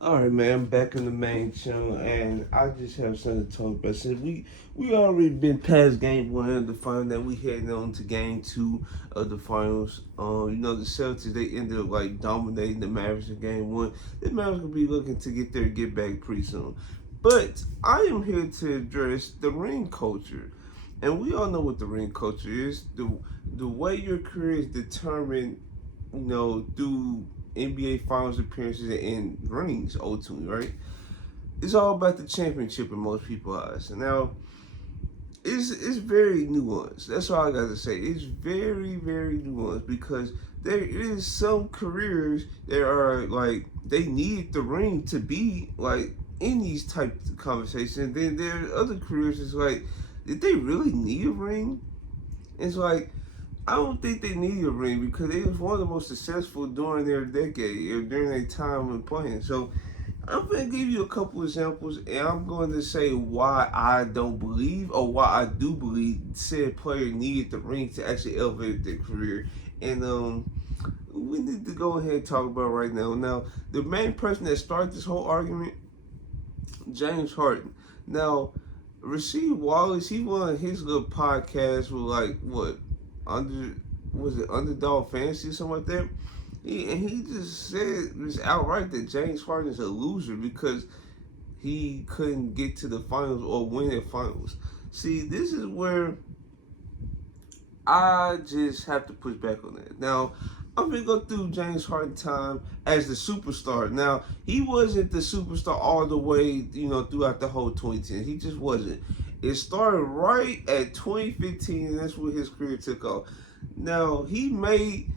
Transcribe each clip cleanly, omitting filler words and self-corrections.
All right, man. I'm back on the main channel, and I just have something to talk about. Since we already been past game one of the final, that we heading on to game two of the finals. The Celtics they ended up like dominating the Mavericks in game one. The Mavericks will be looking to get their get back pretty soon. But I am here to address the ring culture, and we all know what the ring culture is. The way your career is determined, through NBA Finals appearances and rings, ultimately, right? It's all about the championship in most people's eyes. And now, it's very nuanced. That's all I got to say. It's very, very nuanced because there is some careers that are like they need the ring to be like in these type of conversations. Then there are other careers. It's like, did they really need a ring? It's like I don't think they need a ring because they was one of the most successful during their decade or during their time when playing. So I'm going to give you a couple examples, and I'm going to say why I don't believe or why I do believe said player needed the ring to actually elevate their career. And we need to go ahead and talk about it right now. Now, the main person that started this whole argument, James Harden. Now, Rasheed Wallace, he won his little podcast with like what under was it Underdog Fantasy or something like that. He just said just outright that James Harden is a loser because he couldn't get to the finals or win the finals. See, this is where I just have to push back on that. Now, I'm gonna go through James Harden time as the superstar. Now, he wasn't the superstar all the way, throughout the whole 2010. He just wasn't. It started right at 2015, and that's where his career took off. Now, he made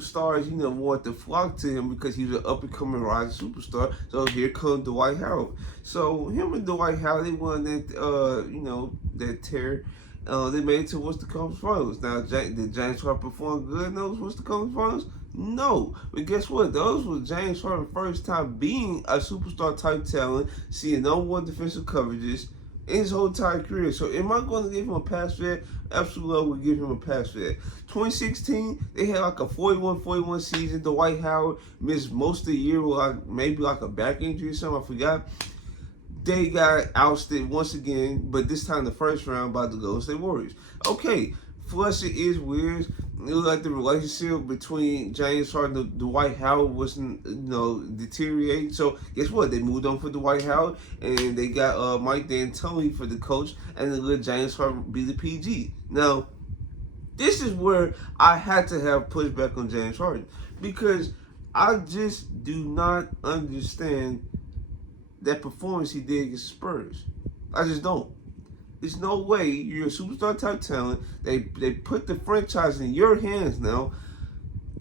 stars, want to flock to him because he was an up and coming rising superstar. So here comes Dwight Howard. So him and Dwight Howard, they won that tear. They made it to what's the conference finals. Now, did James Harden perform good in those what's the conference finals? No. But guess what? Those was James Harden's first time being a superstar type talent, seeing no one defensive coverages in his whole entire career. So am I going to give him a pass for that? Absolutely, I would give him a pass for that. 2016, they had like a 41-41 season. Dwight Howard missed most of the year with maybe like a back injury or something. I forgot. They got ousted once again, but this time the first round by the Golden State Warriors. Okay, Flushing is weird. It looked like the relationship between James Harden and Dwight Howard wasn't, deteriorating. So guess what? They moved on for Dwight Howard, and they got Mike D'Antoni for the coach, and they let James Harden be the PG. Now, this is where I had to have pushback on James Harden because I just do not understand that performance he did against the Spurs. I just don't. There's no way you're a superstar type talent. They put the franchise in your hands now.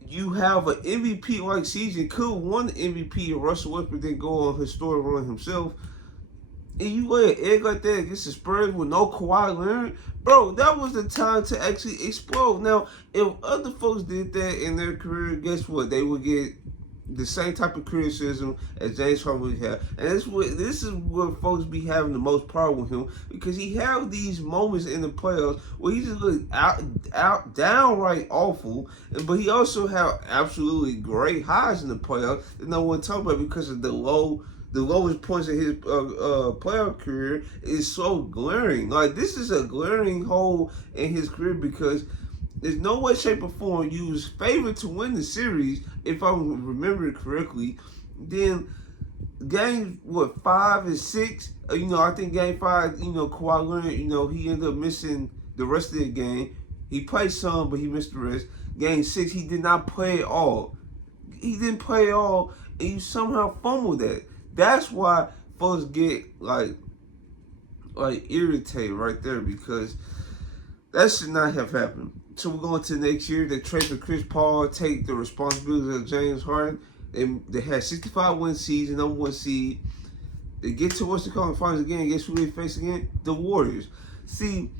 You have an MVP like season, could have won the MVP, and Russell Westbrook didn't go on historic run himself. And you lay an egg like that against the Spurs with no Kawhi Leonard, bro, that was the time to actually explode. Now, if other folks did that in their career, guess what? They would get the same type of criticism as James Harden would have. And this is where folks be having the most problem with him because he have these moments in the playoffs where he just look downright awful, but he also have absolutely great highs in the playoffs that no one talk about because of the lowest points in his playoff career is so glaring. Like, this is a glaring hole in his career because there's no way, shape, or form you was favored to win the series, if I remember it correctly. Then game 5 and 6, I think game 5, Kawhi Leonard, he ended up missing the rest of the game. He played some, but he missed the rest. Game 6, he did not play at all. He didn't play at all, and you somehow fumbled that. That's why folks get like irritated right there because that should not have happened. So we're going to next year. They trade for Chris Paul, take the responsibility of James Harden. They had 65 win season, number one seed. They get to Western Conference Finals again. Guess who they face again? The Warriors. See,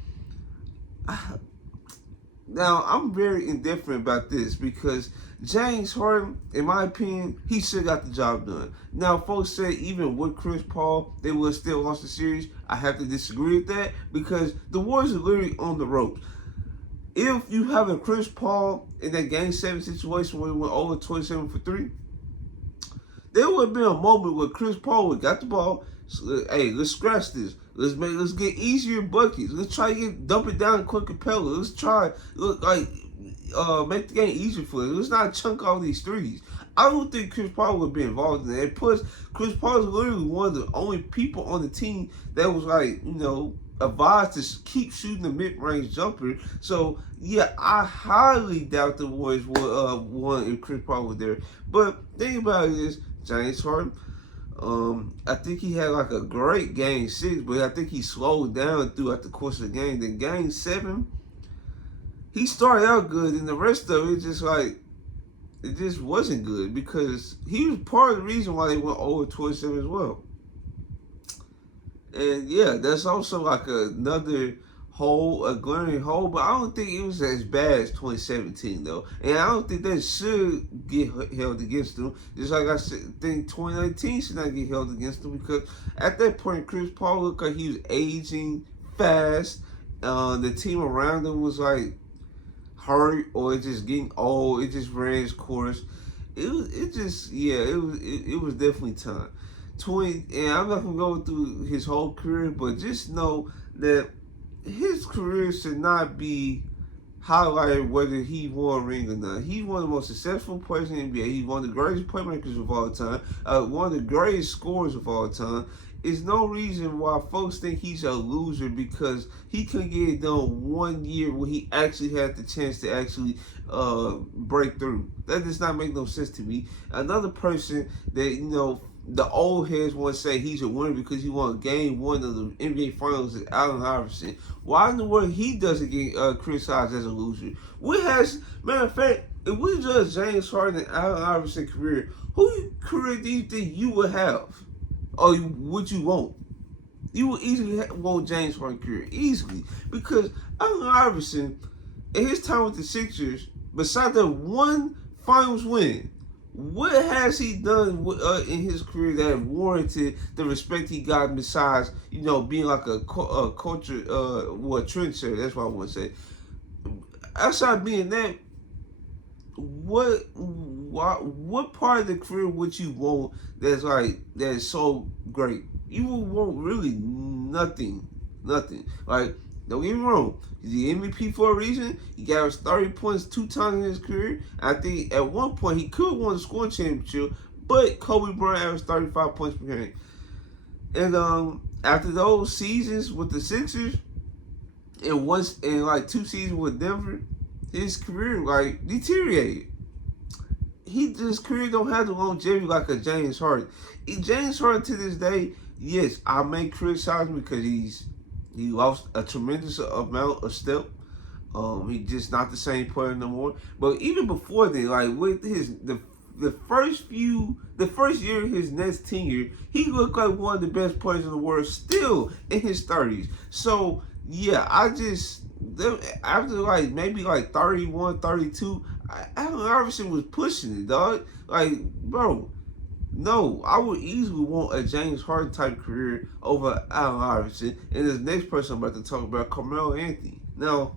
now I'm very indifferent about this because James Harden, in my opinion, he should got the job done. Now, folks say even with Chris Paul, they would have still lost the series. I have to disagree with that because the Warriors are literally on the ropes. If you have a Chris Paul in that Game 7 situation where he went over 27 for 3, There would have been a moment where Chris Paul would got the ball. So, hey, let's scratch this. Let's get easier buckets. Let's try to dump it down Clint Capella. Let's try make the game easier for us. Let's not chunk all these threes. I don't think Chris Paul would be involved in that. Plus, Chris Paul is literally one of the only people on the team that was advised to keep shooting the mid-range jumper. So yeah, I highly doubt the Warriors would won if Chris Paul was there. But think about it is James Harden. I think he had like a great game 6, but I think he slowed down throughout the course of the game. Then game 7, he started out good, and the rest of it it just wasn't good because he was part of the reason why they went over 27 as well. And yeah, that's also like another hole, a glaring hole, but I don't think it was as bad as 2017 though. And I don't think that should get held against them. Just like I said, think 2019 should not get held against them because at that point, Chris Paul looked like he was aging fast. The team around him was like hurt or just getting old. It just ran its course. It was definitely time. And I'm not gonna go through his whole career, but just know that his career should not be highlighted whether he won a ring or not. He's one of the most successful players in the NBA. He's one of the greatest playmakers of all time, one of the greatest scorers of all time. There's no reason why folks think he's a loser because he couldn't get it done 1 year when he actually had the chance to actually break through. That does not make no sense to me. Another person that, the old heads want to say he's a winner because he won game 1 of the NBA Finals is Allen Iverson. Why in the world he doesn't get criticized as a loser? Matter of fact, if we judge James Harden and Allen Iverson's career, who career do you think you would have? Or would you want? You would easily want James Harden's career. Easily. Because Allen Iverson, in his time with the Sixers, besides that one finals win, what has he done in his career that warranted the respect he got besides, being like a culture, trendsetter? That's what I want to say. Outside being that, what part of the career would you want that is so great? You would want really nothing. Like, don't get me wrong, he's the MVP for a reason. He got us 30 points 2 times in his career. I think at one point he could have won the scoring championship, but Kobe Bryant averaged 35 points per game. And after those seasons with the Sixers, and 2 seasons with Denver, his career deteriorated. His career don't have the longevity like a James Harden. James Harden to this day, yes, I may criticize him because he lost a tremendous amount of step. He's just not the same player no more. But even before then, with the first year of his Nets tenure, he looked like one of the best players in the world still in his 30s. So yeah, after maybe 31, 32, Allen Iverson was pushing it, dog. Bro, no, I would easily want a James Harden type career over Allen Iverson. And this next person I'm about to talk about, Carmelo Anthony. Now,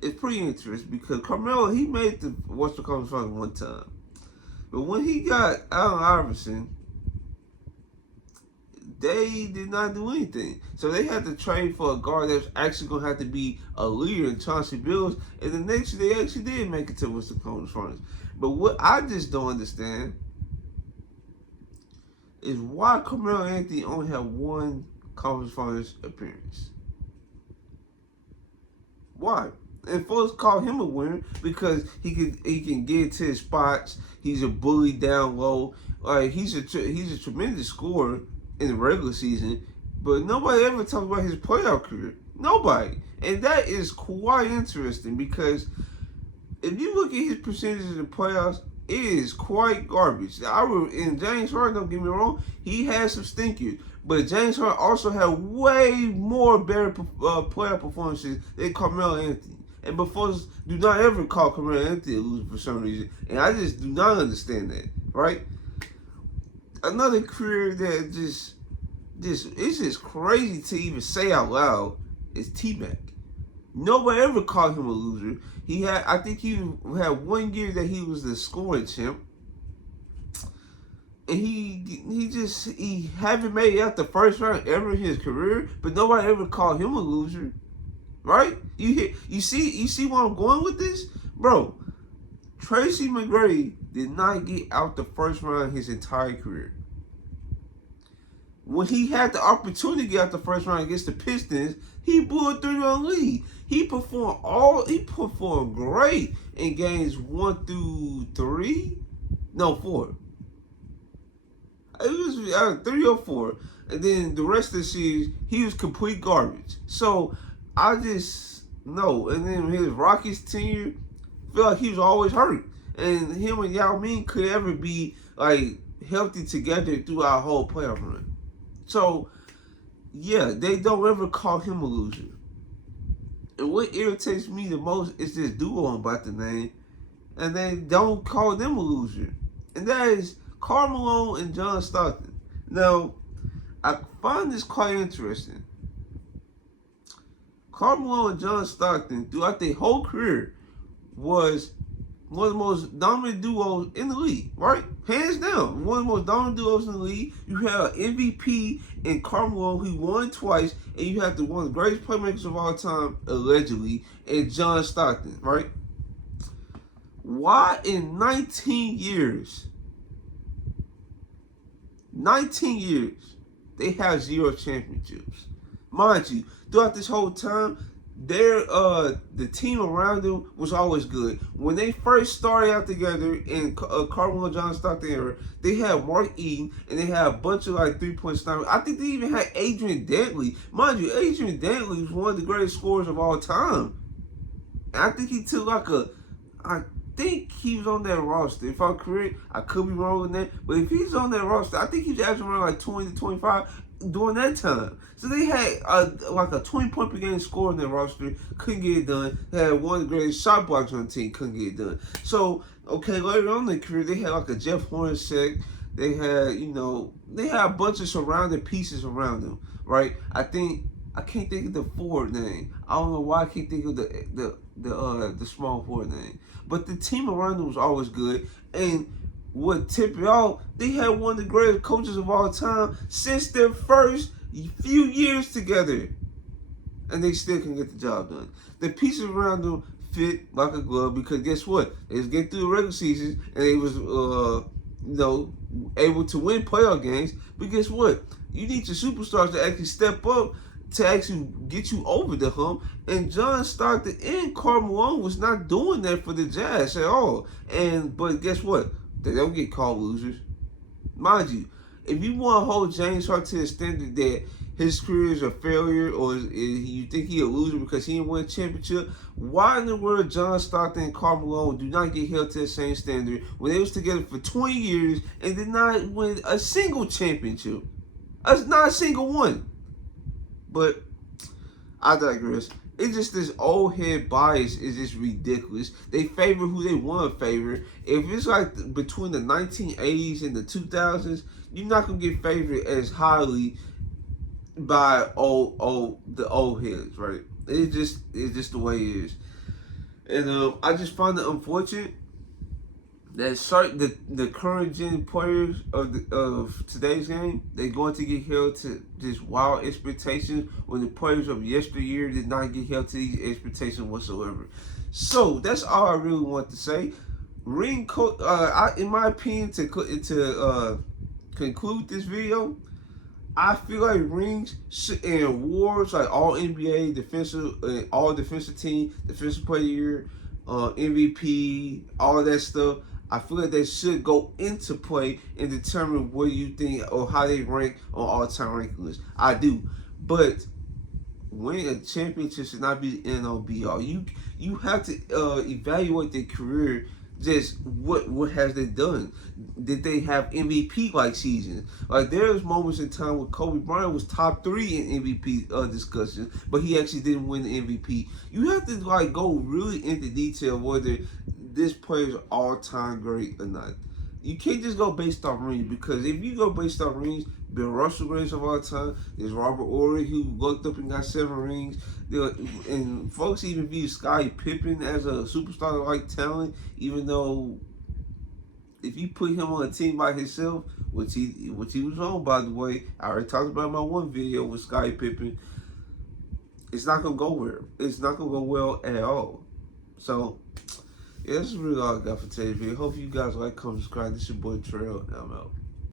it's pretty interesting because Carmelo, he made the Western Conference Finals one time. But when he got Allen Iverson, they did not do anything. So they had to trade for a guard that's actually going to have to be a leader in Chauncey Billups. And the next year, they actually did make it to Western Conference Finals. But what I just don't understand is why Carmelo Anthony only had 1 Conference Finals appearance. Why? And folks call him a winner because he can get to his spots. He's a bully down low. He's a tremendous scorer in the regular season, but nobody ever talks about his playoff career. Nobody. And that is quite interesting because if you look at his percentages in the playoffs, it is quite garbage. And James Harden, don't get me wrong, he had some stinkers. But James Harden also had way more better playoff performances than Carmelo Anthony. And folks do not ever call Carmelo Anthony a loser for some reason. And I just do not understand that, right? Another career that it's just crazy to even say out loud is T-Mac. Nobody ever called him a loser. I think he had 1 year that he was the scoring champ. and he haven't made it out the first round ever in his career, but nobody ever called him a loser, right? You see where I'm going with this, bro? Tracy McGrady did not get out the first round his entire career. When he had the opportunity to get out the first round against the Pistons, he blew a 3-run lead. He performed great in games 1 through 3. No, 4. It was 3 or 4. And then the rest of the series, he was complete garbage. So I just know. And then his Rockets tenure, feel like he was always hurt. And him and Yao Ming could ever be like healthy together throughout a whole playoff run. So yeah, they don't ever call him a loser. And what irritates me the most is this duo I'm about to name, and they don't call them a loser. And that is Karl Malone and John Stockton. Now, I find this quite interesting. Karl Malone and John Stockton, throughout their whole career, was one of the most dominant duos in the league, right? Hands down, one of the most dominant duos in the league. You have an MVP in Karl Malone, who won twice, and you have one of the greatest playmakers of all time, allegedly, in John Stockton, right? Why in 19 years, they have 0 championships? Mind you, throughout this whole time, the team around them was always good. When they first started out together in Karl Malone, John Stockton era, they had Mark Eaton and they had a bunch of like 3-point snipers. I think they even had Adrian Dantley. Mind you, Adrian Dantley was one of the greatest scorers of all time. And I think he took I think he was on that roster. If I'm correct, I could be wrong with that. But if he's on that roster, I think he was averaging around like 20 to 25 during that time. So they had like a 20-point per game score in their roster, couldn't get it done. They had one of the greatest shot blockers on the team, couldn't get it done. So, okay, later on in their career, they had like a Jeff Hornacek. They had, they had a bunch of surrounding pieces around them, right? I can't think of the forward name. I don't know why I can't think of the small forward name. But the team around them was always good. And what tipped it off, they had one of the greatest coaches of all time since their first few years together. And they still can get the job done. The pieces around them fit like a glove because guess what? They was getting through the regular season and they was able to win playoff games. But guess what? You need your superstars to actually step up to actually get you over the hump. And John Stockton and Karl Malone was not doing that for the Jazz at all. But guess what? They don't get called losers. Mind you, if you want to hold James Harden to the standard that his career is a failure or you think he a loser because he didn't win a championship, why in the world John Stockton and Karl Malone do not get held to the same standard when they was together for 20 years and did not win a single championship? That's not a single one. But I digress. It's just this old head bias is just ridiculous. They favor who they want to favor. If it's like between the 1980s and the 2000s, you're not gonna get favored as highly by the old heads, right? It's just the way it is. And I just find it unfortunate that the current gen players of today's game, they're going to get held to just wild expectations when the players of yesteryear did not get held to these expectations whatsoever. So that's all I really want to say. In my opinion, to conclude this video, I feel like rings and awards like all NBA all defensive team, defensive player of the year, MVP, all that stuff. I feel like they should go into play and determine what you think or how they rank on all-time rankings. I do, but winning a championship should not be the end-all be-all. You have to evaluate their career. Just what has they done? Did they have MVP-like seasons? Like there's moments in time where Kobe Bryant was top 3 in MVP discussions, but he actually didn't win the MVP. You have to go really into detail whether this player is all-time great or not. You can't just go based off rings, because if you go based off rings, Bill Russell greatest of all time. There's Robert Ory, who looked up and got 7 rings. And folks even view Scottie Pippen as a superstar-like talent, even though if you put him on a team by himself which he was on, by the way. I already talked about my one video with Scottie Pippen. It's not gonna go well. It's not gonna go well at all. So yeah, that's really all I got for today's video. Hope you guys like, comment, subscribe. This is your boy Terrell, and I'm out.